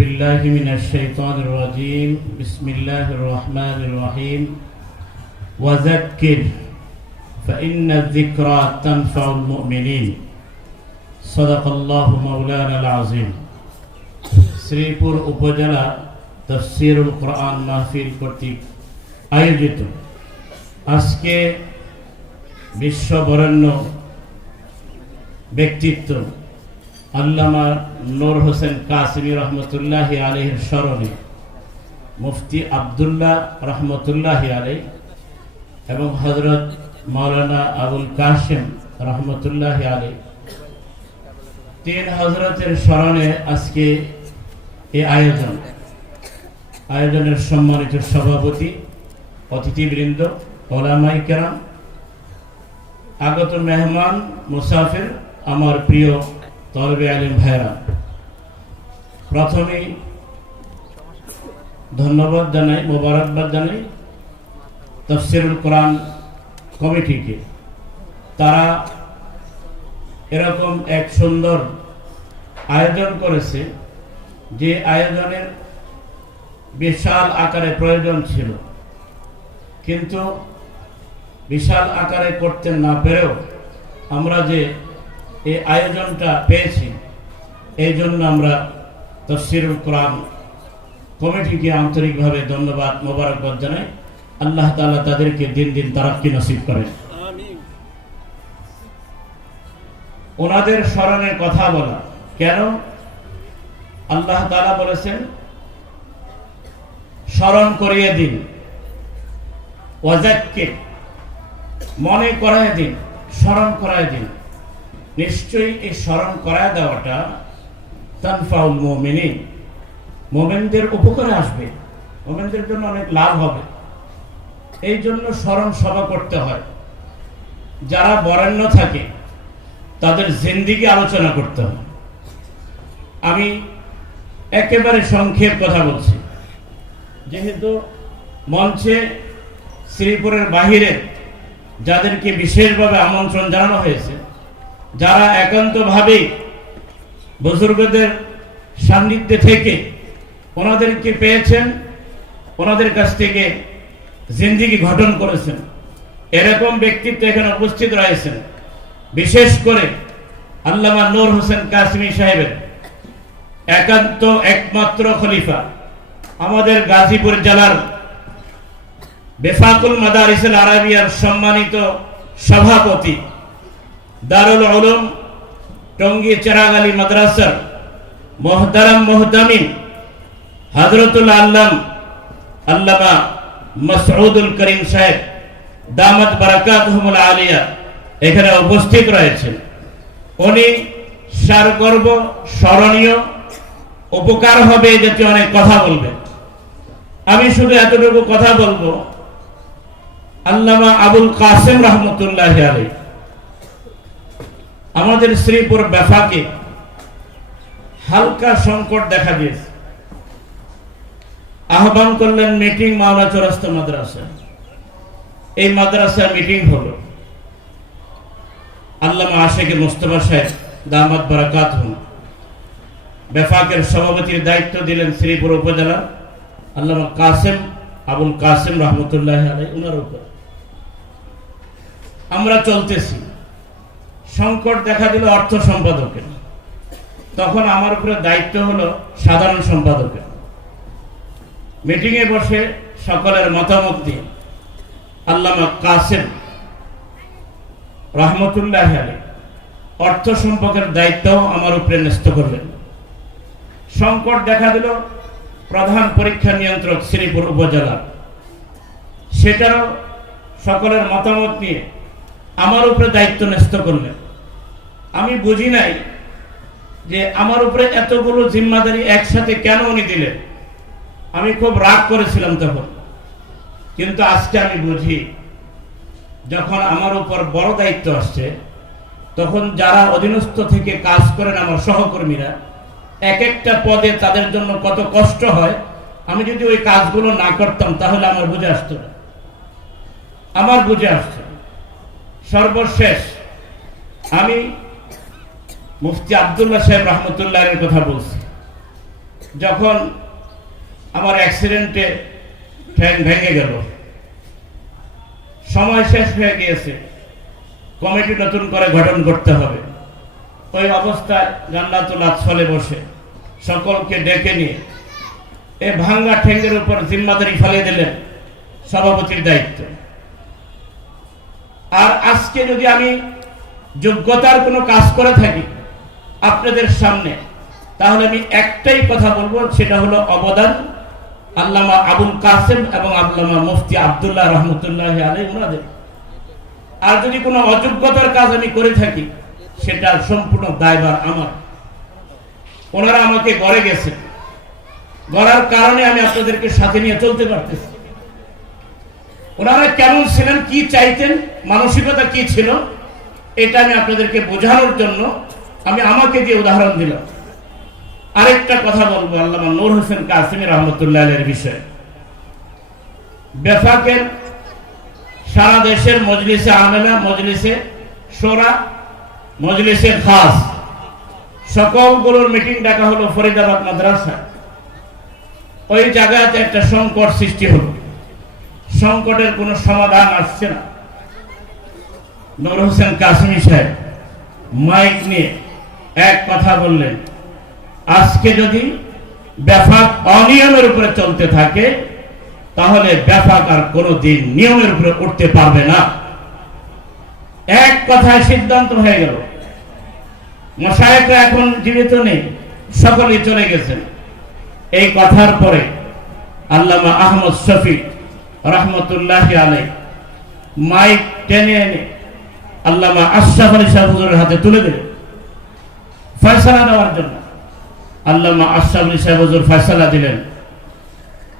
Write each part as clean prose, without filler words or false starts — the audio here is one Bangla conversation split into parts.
بالله من الشيطان الرجيم بسم الله الرحمن الرحيم وذكر فإن الذكرى تنفع المؤمنين صدق الله مولانا العظيم শ্রীপুর উপজেলা তাফসীরুল কোরআন মাহফিল কর্তৃক আয়োজিত আজকে বিশ্ববরেণ্য ব্যক্তিত্ব আল্লামা নূর হোসেন কাসিমি রহমতুল্লাহি আলাইহির স্মরণে মুফতি আব্দুল্লাহ রহমতুল্লাহি আলাইহি এবং হযরত মাওলানা আবুল কাসেম রহমতুল্লাহি আলাইহি তিন হযরতের স্মরণে আজকে এই আয়োজনের সম্মানিত সভাপতি, অতিথিবৃন্দ, ওলামায়ে কেরাম, আগত মেহমান, মুসাফির, আমার প্রিয় তলবে আলিম ভাইরা, প্রথমেই ধন্যবাদ জানাই, মোবারকবাদ জানাই তাফসীরুল কোরআন কমিটিকে। তারা এরকম এক সুন্দর আয়োজন করেছে যে আয়োজনের বিশাল আকারে প্রয়োজন ছিল, কিন্তু বিশাল আকারে করতে না পেরেও আমরা যে এই আয়োজনটা পেয়েছি, এই জন্য আমরা তাফসীরুল কোরআন কমিটিকে আন্তরিকভাবে ধন্যবাদ, মোবারকবাদ জানাই। আল্লাহ তাআলা তাদেরকে দিন দিন তারাক্কি নসিব করেন। ওনাদের স্মরণে কথা বলা কেন? আল্লাহ তাআলা বলেছেন স্মরণ করিয়ে দিন, ওয়াযাক্কির, মনে করায় দিন, স্মরণ করায় দিন। নিশ্চয়ই এই স্মরণ করায় দেওয়াটা তানফাউল মুমিনিন, মুমিনদের উপকারে আসবে, মুমিনদের জন্য অনেক লাভ হবে। এই জন্য স্মরণ সভা করতে হয়। যারা বরেণ্য থাকে তাদের জিন্দেগি আলোচনা করতে হয়। আমি একেবারে সংক্ষেপ কথা বলছি, যেহেতু মঞ্চে শ্রীপুরের বাহিরে যাদেরকে বিশেষভাবে আমন্ত্রণ জানানো হয়েছে, যারা একান্তভাবেই বুজুর্গদের সান্নিধ্যে থেকে ওনাদেরকে পেয়েছেন, ওনাদের কাছ থেকে জিন্দেগি গঠন করেছেন, এরকম ব্যক্তিত্ব এখানে উপস্থিত রয়েছেন। বিশেষ করে আল্লামা নূর হোসেন কাসিমি সাহেবের একান্ত একমাত্র খলিফা, আমাদের গাজীপুর জেলার বেফাকুল মাদারিসুল আরাবিয়ার সম্মানিত সভাপতি, দারুল উলুম টঙ্গী চেরাগ আলী মাদ্রাসার মুহতারাম মুহতামিম হযরতুল আল্লাম আল্লামা মাসউদুল করিম সাহেব দামাত বারাকাতুহুমুল আলিয়া এখানে উপস্থিত রয়েছেন। উনি সারগর্ব, স্মরণীয়, উপকার হবে যাতে অনেক কথা বলবেন। আমি শুধু এতটুকু কথা বলবো, আল্লামা আবুল কাসেম রহমতুল্লাহি আলাইহি আমাদের শ্রীপুর বেফাকে হালকা সংকট দেখা দিয়েছে। আহ্বান করলেন মিটিং মাওলানা চৌরাস্তা মাদ্রাসা। এই মাদ্রাসা মিটিং হলো। আল্লামা আশিক মুস্তাফা সাহেব দামাত বারাকাতুহু বেফাকের সভাপতির দায়িত্ব দিলেন শ্রীপুর উপজেলার আল্লামা কাসেম, আবুল কাসেম রহমতুল্লাহি আলাইহি, ওনার উপর আমরা চলতেছি। সংকট দেখা দিল অর্থ সম্পাদকের। তখন আমার উপরে দায়িত্ব হলো সাধারণ সম্পাদকের। মিটিংয়ে বসে সকলের মতামত দিয়ে আল্লামা কাসেম রহমতুল্লাহি আলাইহি অর্থ সম্পর্কের দায়িত্ব আমার উপরে ন্যস্ত করলেন। সংকট দেখা দিল প্রধান পরীক্ষা নিয়ন্ত্রক শ্রীপুর উপজেলা, সেটারও সকলের মতামত নিয়ে আমার উপরে দায়িত্ব ন্যস্ত করলেন। আমি বুঝি নাই যে আমার উপরে এতগুলো জিম্মাদারি একসাথে কেন উনি দিলেন। আমি খুব রাগ করেছিলাম তখন, কিন্তু আজকে আমি বুঝি যখন আমার উপর বড় দায়িত্ব আসছে, তখন যারা অধীনস্থ থেকে কাজ করেন আমার সহকর্মীরা, এক একটা পদে তাদের জন্য কত কষ্ট হয়। আমি যদি ওই কাজগুলো না করতাম তাহলে আমার বুঝে আসতো না, আমার বুঝে আসছে। সর্বশেষ আমি মুফতি আব্দুল্লাহ সাহেব রহমতুল্লাহ এর কথা বলছি। যখন আমার অ্যাক্সিডেন্টে ঠ্যাং ভেঙে গেল, সময় শেষ হয়ে গিয়েছে, কমিটি নতুন করে গঠন করতে হবে। ওই অবস্থায় জান্নাতুল আতফালে বসে সকলকে ডেকে নিয়ে এই ভাঙ্গা ঠ্যাঙ্গের উপর জিম্মাদারি ফেলে দিলেন সভাপতির দায়িত্ব। আর আজকে যদি আমি যোগ্যতার কোনো কাজ করে থাকি আপনাদের সামনে, তাহলে আমি একটাই কথা বলবো, সেটা হলো অবদান আল্লামা আবুল কাসেম এবং আল্লামা মুফতি আব্দুল্লাহ রহমতুল্লাহ আলাইহি ওনাদের। আর যদি কোনো অযোগ্যতার কাজ আমি করে থাকি, সেটা সম্পূর্ণ দায়ভার আমার। ওনারা আমাকে গড়ে গেছে, গড়ার কারণে আমি আপনাদেরকে সাথে নিয়ে চলতে পারতেছি। ওনারা কেমন ছিলেন, কি চাইতেন, মানসিকতা কি ছিল, এটা আমি আপনাদেরকে বোঝানোর জন্য আমি আমাকে দিয়ে উদাহরণ দিলাম। আরেকটা কথা বলবো আল্লামা নূর হোসেন কাসেমী রহমতুল্লাহ আলাইহির বিষয়ে। বেফাকের সারা দেশের মজলিসে আমেলা, মজলিসে শোরা, মজলিসে খাস সকলগুলোর মিটিং ডাকা হলো ফরিদাবাদ মাদ্রাসা। ওই জায়গাতে একটা সংকট সৃষ্টি হলো, সংকটের কোনো সমাধান আসছে না। নূর হোসেন কাসেমী সাহেব মাইক নিয়ে এক কথা বললেন, আজকে যদি বেফাক অনিয়মের উপরে চলতে থাকে, তাহলে বেফাক আর কোনোদিন নিয়মের উপরে উঠতে পারবে না। এক কথায় সিদ্ধান্ত হয়ে গেল। মাশায়েখরা এখন জীবিত নেই, সকলেই চলে গেছেন। এই কথার পরে আল্লামা আহমদ শফি রহমতুল্লাহ আলাইহি মাইক টেনে এনে আল্লামা আশরাফ আলী সাহেব হুজুরের হাতে তুলে দিলেন ফয়সালা দেওয়ার জন্য। আল্লামা আশরাফ আলী সাহেব হুজুর ফয়সালা দিলেন,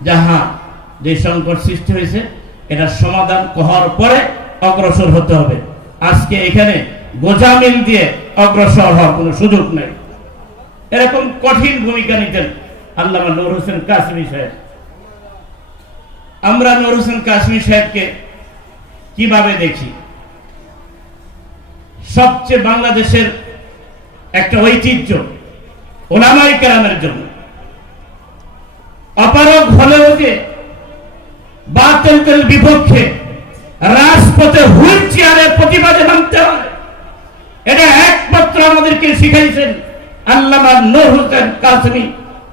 যাহা যে সংকট সৃষ্টি হয়েছে এটা সমাধান হওয়ার পরে অগ্রসর হতে হবে। আজকে এখানে গোজামিল দিয়ে অগ্রসর হওয়ার কোনো সুযোগ নেই। এরকম কঠিন ভূমিকা নিতেন আল্লামা নূর হোসেন কাসেমী সাহেব। আমরা নূর হোসেন কাসেমী সাহেবকে কিভাবে দেখি? সবচেয়ে বাংলাদেশের একটা ঐতিহ্য ওলামায়ে কেরামের জন্য অপারগ হলেও যে বাতিলের বিপক্ষে রাজপথে হুইল চেয়ারে প্রতিবাদে নামতে হয়, এটা একমাত্র আমাদেরকে শিখাইছেন আল্লামা নূর হোসেন কাসেমী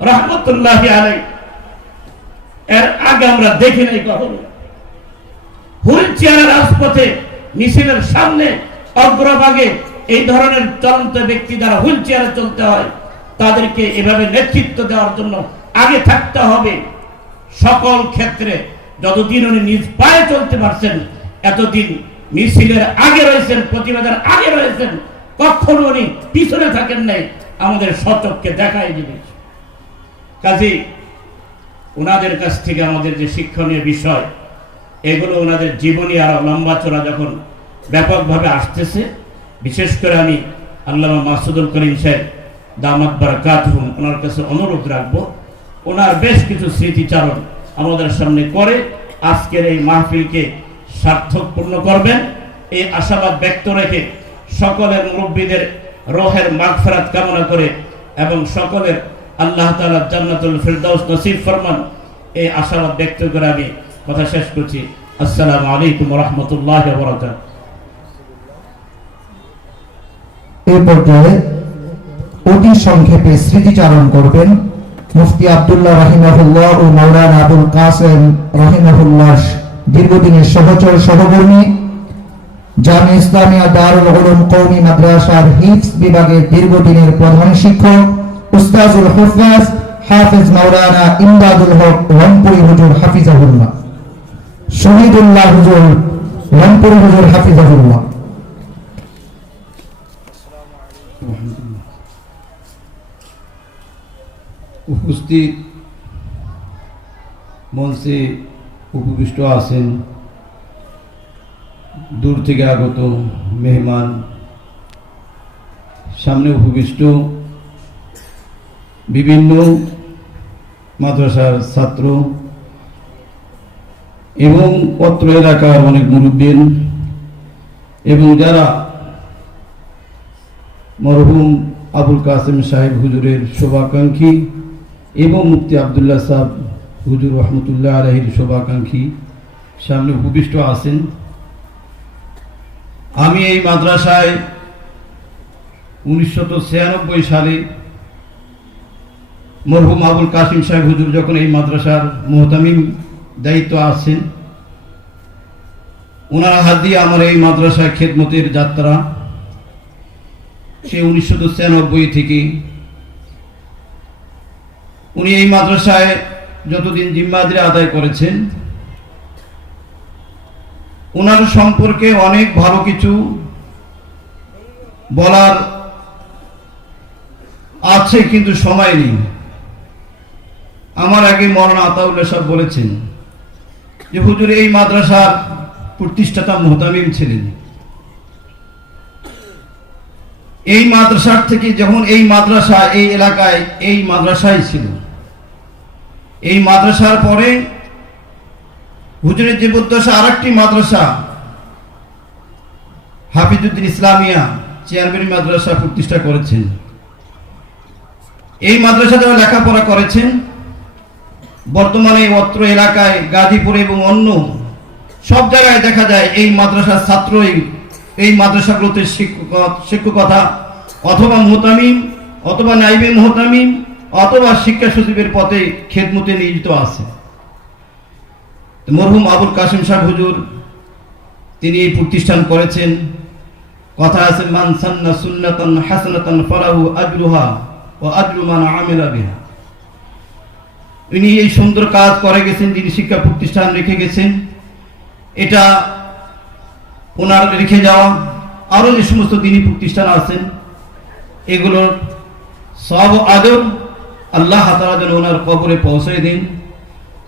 রহমতুল্লাহ আলাইহি। এর আগে আমরা দেখি নাই কখনো। হুইল চেয়ারে রাজপথে মিছিলের সামনে অগ্রভাগে এই ধরনের চলন্ত ব্যক্তি দ্বারা হুইল চেয়ারে চলতে হয়, তাদেরকে এভাবে নেতৃত্ব দেওয়ার জন্য আগে থাকতে হবে। সকল ক্ষেত্রে যতদিন উনি নিজ পায়ে চলতে পারছেন, এতদিন মিছিলের আগে রয়েছেন, প্রতিবাদের আগে রয়েছেন, কখনো উনি পিছনে থাকেন নাই, আমাদের সচক্ষে দেখাই দিবে। কাজী ওনাদের কাছ থেকে আমাদের যে শিক্ষণীয় বিষয়, এগুলো ওনাদের জীবনী আরো লম্বা চড়া যখন ব্যাপকভাবে আসতেছে, বিশেষ করে আমি আল্লামা মাসুদুল করিম সাহেব দামাত বারাকাতুহুম ওনার কাছে অনুরোধ রাখবো, ওনার বেশ কিছু স্মৃতিচারণ আমাদের সামনে করে আজকের এই মাহফিলকে সার্থকপূর্ণ করবেন, এই আশাবাদ ব্যক্ত রেখে সকলের মুরব্বীদের রোহের মাগফিরাত কামনা করে এবং সকলের আল্লাহ তাআলা জান্নাতুল ফিরদাউস নসিব ফরমান, এই আশাবাদ ব্যক্ত করে আমি কথা শেষ করছি। আসসালামু আলাইকুম ওয়া রাহমাতুল্লাহি ওয়া বারাকাতুহু। এই পর্যায়ে অতি সংক্ষেপে স্মৃতিচারণ করবেন মুফতি আব্দুল্লাহ রাহিমাহুল্লাহ ও মাওলানা আবুল কাসেম রাহিমাহুল্লাহ দীর্ঘদিনের সহচর সহকর্মী, জামিয়া ইসলামিয়া দারুল উলুম কওমি মাদ্রাসার হিফজ বিভাগের দীর্ঘদিনের প্রধান শিক্ষক উস্তাজুল হুফাজ হাফেজ মাওলানা ইমদাদুল হক রংপুরি হুজুর হাফিজাহুল্লাহ, শহীদুল্লাহ হুজুর রংপুরি হুজুর হাফিজাহুল্লাহ। উপস্থিত মঞ্চে উপবিষ্ট আছেন দূর থেকে আগত মেহমান, সামনে উপবিষ্ট বিভিন্ন মাদ্রাসার ছাত্র এবং অত্র এলাকার অনেক মুরব্বিন এবং যারা মরহুম আবুল কাসেম সাহেব হুজুরের শুভাকাঙ্ক্ষী এবং মুফতি আবদুল্লাহ সাহেব হুজুর রহমতুল্লাহ আলাইহির শুভাকাঙ্ক্ষী সামনে উপবিষ্ট আছেন। আমি এই মাদ্রাসায় 1996 সালে মরহুম আবুল কাসিম সাহেব হুজুর যখন এই মাদ্রাসার মুহতামিম দায়িত্ব আছেন, ওনার হাত দিয়ে আমার এই মাদ্রাসায় খেদমতের যাত্রা সে 1996 থেকে। উনি এই মাদ্রাসায় যতদিন জিম্মাদারি আদায় করেছেন, ওনার সম্পর্কে অনেক ভালো কিছু বলার আছে, কিন্তু সময় নেই। আমার আগে মৌলানা আতাউল্লাহ সাহেব বলেছেন যে হুজুর এই মাদ্রাসার প্রতিষ্ঠাতা মুহতামিম ছিলেন। এই মাদ্রাসার থেকে যখন এই মাদ্রাসা এই এলাকায় এই মাদ্রাসাই ছিল, এই মাদ্রাসার পরে হুজুরের জীবদ্দশা আরেকটি মাদ্রাসা হাফিজউদ্দিন ইসলামিয়া চেয়ারম্যান মাদ্রাসা প্রতিষ্ঠা করেছেন। এই মাদ্রাসা যারা লেখাপড়া করেছেন, বর্তমানে অত্র এলাকায় গাজীপুর এবং অন্য সব জায়গায় দেখা যায় এই মাদ্রাসার ছাত্রই এই মাদ্রাসাগুলোতে শিক্ষকতা অথবা মুহতামিম অথবা নাইবে মুহতামিম অথবা শিক্ষা সচিবের পদে খেদমতে নিয়োজিত আছে। মরহুম আবুল কাসিম সাহেব হুজুর তিনি এই প্রতিষ্ঠান করেছেন। কথা আছে, মান সান্না সুন্নাতান হাসানাতান ফালাহু আজরুহা ওয়া আজরু মান আমিলা বিহা। উনি এই সুন্দর কাজ করে গেছেন, যিনি শিক্ষা প্রতিষ্ঠান রেখে গেছেন। এটা ওনার রেখে যাওয়া আরো যে সমস্ত দিনী প্রতিষ্ঠান আছেন, এগুলোর সব আদর আল্লাহ তাআলা যেন ওনার কবরে পৌঁছে দিন।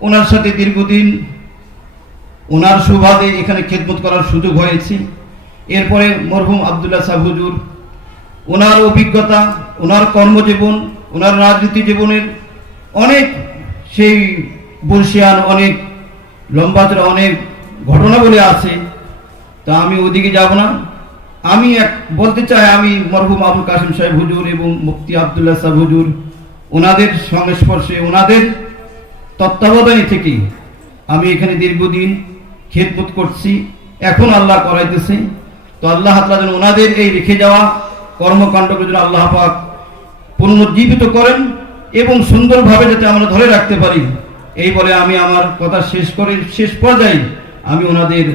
ওনার সাথে দীর্ঘদিন ওনার সুবাদে এখানে খেদমত করার সুযোগ হয়েছে। এরপরে মরহুম আবদুল্লাহ সাহেব হুজুর, ওনার অভিজ্ঞতা, ওনার কর্মজীবন, ওনার রাজনীতি জীবনের অনেক সেই বর্ষিয়ান অনেক লম্বাচড়া অনেক ঘটনা বলে আছে। তা আমি ওদিকে যাব না। আমি বলতে চাই, আমি মরহুম আবুল কাসিম সাহেব হুজুর এবং মুফতি আবদুল্লাহ সাহেব হুজুর ওনাদের সংস্পর্শে ওনাদের তত্ত্বাবধানে থেকে আমি এখানে দীর্ঘদিন খেদমত করছি, এখন আল্লাহ করাইতেছে। তো আল্লাহ তাআলা যেন ওনাদের এই রেখে যাওয়া কর্মকাণ্ডকে যেন আল্লাহ পাক পুনরুজ্জীবিত করেন এবং সুন্দরভাবে যাতে আমরা ধরে রাখতে পারি, এই বলে আমি আমার কথা শেষ পর্যায়ে আমি ওনাদের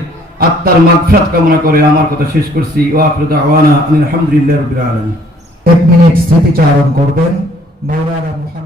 আত্মার মাগফিরাত কামনা করে আমার কথা শেষ করছি। ওয়া আখিরু দাওয়ানা আলহামদুলিল্লাহি রাব্বিল আলামিন। 1 মিনিট স্মৃতিচারণ করবেন মাওলানা মুহাম্মদ।